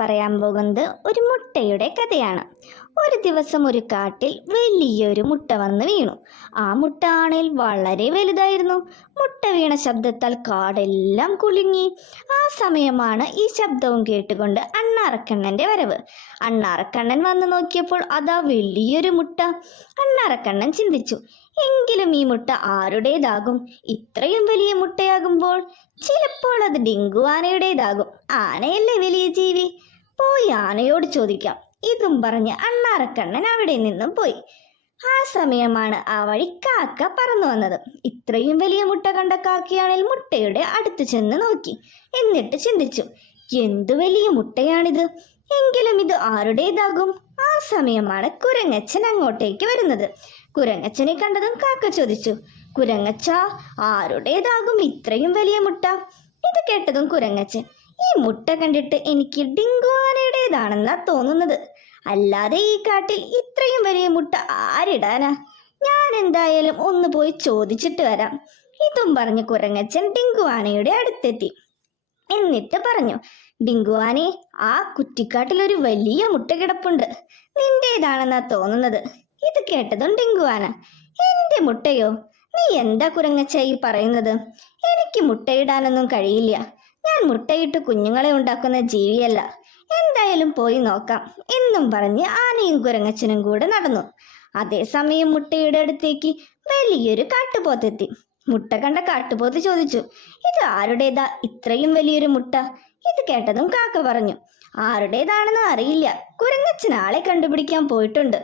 പറയാൻ പോകുന്നത് ഒരു മുട്ടയുടെ കഥയാണ്. ഒരു ദിവസം ഒരു കാട്ടിൽ വലിയൊരു മുട്ട വന്ന് വീണു. ആ മുട്ട ആണെങ്കിൽ വളരെ വലുതായിരുന്നു. മുട്ട വീണ ശബ്ദത്താൽ കാടെല്ലാം കുലുങ്ങി. ആ സമയമാണ് ഈ ശബ്ദവും കേട്ടുകൊണ്ട് അണ്ണാറക്കണ്ണന്റെ വരവ്. അണ്ണാറക്കണ്ണൻ വന്നു നോക്കിയപ്പോൾ അതാ വലിയൊരു മുട്ട. അണ്ണാറക്കണ്ണൻ ചിന്തിച്ചു, എങ്കിലും ഈ മുട്ട ആരുടേതാകും? ഇത്രയും വലിയ മുട്ടയാകുമ്പോൾ ചിലപ്പോൾ അത് ഡിങ്കു ആനയുടേതാകും. ആനയല്ലേ വലിയ ജീവി, പോയി ആനയോട് ചോദിക്കാം. ഇതും പറഞ്ഞ് അണ്ണാറക്കണ്ണൻ അവിടെ നിന്നും പോയി. ആ സമയമാണ് ആ വഴി കാക്ക പറന്നു വന്നത്. ഇത്രയും വലിയ മുട്ട കണ്ട കാക്കയാണെങ്കിൽ മുട്ടയുടെ അടുത്ത് ചെന്ന് നോക്കി. എന്നിട്ട് ചിന്തിച്ചു, എന്തു വലിയ മുട്ടയാണിത്, എങ്കിലും ഇത് ആരുടേതാകും? ആ സമയമാണ് കുരങ്ങച്ചൻ അങ്ങോട്ടേക്ക് വരുന്നത്. കുരങ്ങച്ചനെ കണ്ടതും കാക്ക ചോദിച്ചു, കുരങ്ങച്ച, ആരുടേതാകും ഇത്രയും വലിയ മുട്ട? ഇത് കേട്ടതും കുരങ്ങച്ചൻ, ഈ മുട്ട കണ്ടിട്ട് എനിക്ക് ഡിങ്കു ആനയുടേതാണെന്നാ തോന്നുന്നത്. അല്ലാതെ ഈ കാട്ടിൽ ഇത്രയും വലിയ മുട്ട ആരിടാനാ? ഞാൻ എന്തായാലും ഒന്ന് പോയി ചോദിച്ചിട്ട് വരാം. ഇതും പറഞ്ഞ് കുരങ്ങച്ചൻ ഡിങ്കു ആനയുടെ അടുത്തെത്തി. എന്നിട്ട് പറഞ്ഞു, ഡിങ്കുവാനെ, ആ കുറ്റിക്കാട്ടിൽ ഒരു വലിയ മുട്ട കിടപ്പുണ്ട്, നിന്റേതാണെന്നാ തോന്നുന്നത്. ഇത് കേട്ടതും ഡിങ്കുവാന, എന്റെ മുട്ടയോ? നീ എന്താ കുരങ്ങച്ചായി പറയുന്നത്? എനിക്ക് മുട്ടയിടാനൊന്നും കഴിയില്ല. ഞാൻ മുട്ടയിട്ട് കുഞ്ഞുങ്ങളെ ഉണ്ടാക്കുന്ന ജീവിയല്ല. എന്തായാലും പോയി നോക്കാം എന്നും പറഞ്ഞ് ആനയും കുരങ്ങച്ചനും കൂടെ നടന്നു. അതേസമയം മുട്ടയുടെ അടുത്തേക്ക് വലിയൊരു കാട്ടുപോത്തെത്തി. മുട്ട കണ്ട കാട്ടുപോത്ത് ചോദിച്ചു, ഇത് ആരുടേതാ ഇത്രയും വലിയൊരു മുട്ട? ഇത് കേട്ടതും കാക്ക പറഞ്ഞു, ആരുടേതാണെന്ന് അറിയില്ല, കുരങ്ങച്ചൻ ആളെ കണ്ടുപിടിക്കാൻ പോയിട്ടുണ്ട്.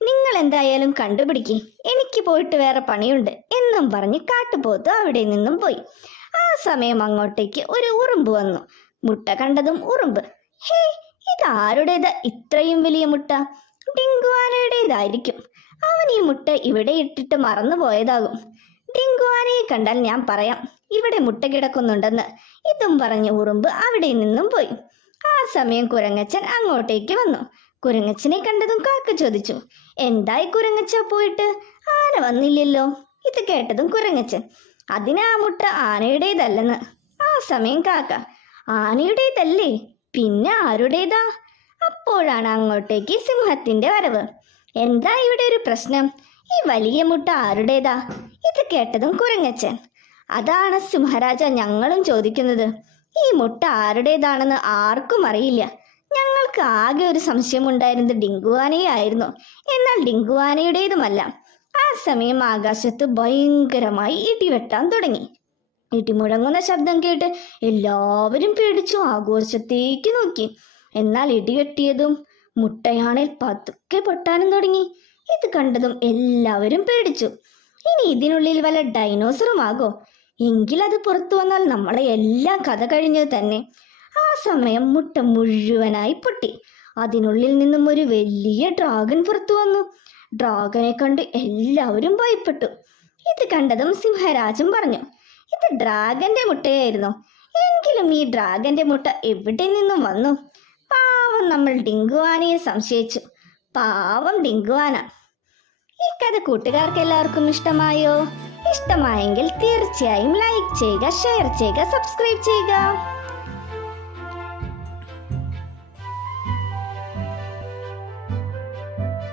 നിങ്ങൾ എന്തായാലും കണ്ടുപിടിക്ക്, എനിക്ക് പോയിട്ട് വേറെ പണിയുണ്ട് എന്നും പറഞ്ഞ് കാട്ടുപോത്ത് അവിടെ നിന്നും പോയി. ആ സമയം അങ്ങോട്ടേക്ക് ഒരു ഉറുമ്പ് വന്നു. മുട്ട കണ്ടതും ഉറുമ്പ്, ഹേ, ഇത് ആരുടേതാ ഇത്രയും വലിയ മുട്ട? ഡിങ്കുവാനയുടേതായിരിക്കും. അവൻ ഈ മുട്ട ഇവിടെ ഇട്ടിട്ട് മറന്നു പോയതാകും. ഡിങ്കുവാനയെ കണ്ടാൽ ഞാൻ പറയാം ഇവിടെ മുട്ട കിടക്കുന്നുണ്ടെന്ന്. ഇതും പറഞ്ഞ് ഉറുമ്പ് അവിടെ നിന്നും പോയി. ആ സമയം കുരങ്ങച്ചൻ അങ്ങോട്ടേക്ക് വന്നു. കുരങ്ങച്ചനെ കണ്ടതും കാക്ക ചോദിച്ചു, എന്തായി കുരങ്ങച്ച പോയിട്ട്? ആന വന്നില്ലല്ലോ. ഇത് കേട്ടതും കുരങ്ങച്ചൻ, അതിനാ മുട്ട ആനയുടേതല്ലെന്ന്. ആ സമയം കാക്ക, ആനയുടേതല്ലേ, പിന്നെ ആരുടേതാ? അപ്പോഴാണ് അങ്ങോട്ടേക്ക് സിംഹത്തിന്റെ വരവ്. എന്താ ഇവിടെ ഒരു പ്രശ്നം? ഈ വലിയ മുട്ട ആരുടേതാ? ഇത് കേട്ടതും കുരങ്ങച്ചൻ, അതാണ് സിംഹരാജ ഞങ്ങളും ചോദിക്കുന്നത്. ഈ മുട്ട ആരുടേതാണെന്ന് ആർക്കും അറിയില്ല. ഞങ്ങൾക്ക് ആകെ ഒരു സംശയമുണ്ടായിരുന്നത് ഡിങ്കുവാനയായിരുന്നു. എന്നാൽ ഡിങ്കുവാനയുടേതുമല്ല. ആ സമയം ആകാശത്ത് ഭയങ്കരമായി ഇടിവെട്ടാൻ തുടങ്ങി. ഇടിമുഴങ്ങുന്ന ശബ്ദം കേട്ട് എല്ലാവരും പേടിച്ചു ആഘോഷത്തേക്ക് നോക്കി. എന്നാൽ ഇടിവെട്ടിയതും മുട്ടയാണേൽ പതുക്കെ പൊട്ടാനും തുടങ്ങി. ഇത് കണ്ടതും എല്ലാവരും പേടിച്ചു. ഇനി ഇതിനുള്ളിൽ വല്ല ഡൈനോസറുമാകോ? എങ്കിലത് പുറത്തു വന്നാൽ നമ്മളെ എല്ലാം കഥ കഴിഞ്ഞത് തന്നെ. ആ സമയം മുട്ട മുഴുവനായി പൊട്ടി. അതിനുള്ളിൽ നിന്നും ഒരു വലിയ ഡ്രാഗൺ പുറത്തു വന്നു. ഡ്രാഗനെ കണ്ട് എല്ലാവരും ഭയപ്പെട്ടു. ഇത് കണ്ടതും സിംഹരാജൻ പറഞ്ഞു, ഇത് ഡ്രാഗന്റെ മുട്ടയായിരുന്നു. എങ്കിലും ഈ ഡ്രാഗന്റെ മുട്ട എവിടെ നിന്നും വന്നു? പാവം നമ്മൾ ഡിങ്കുവാനയെ സംശയിച്ചു. പാവം ഡിങ്കുവാന. ഈ കഥ കൂട്ടുകാർക്ക് എല്ലാവർക്കും ഇഷ്ടമായോ? ഇഷ്ടമായെങ്കിൽ തീർച്ചയായും ലൈക്ക് ചെയ്യുക, ഷെയർ ചെയ്യുക, സബ്സ്ക്രൈബ് ചെയ്യുക.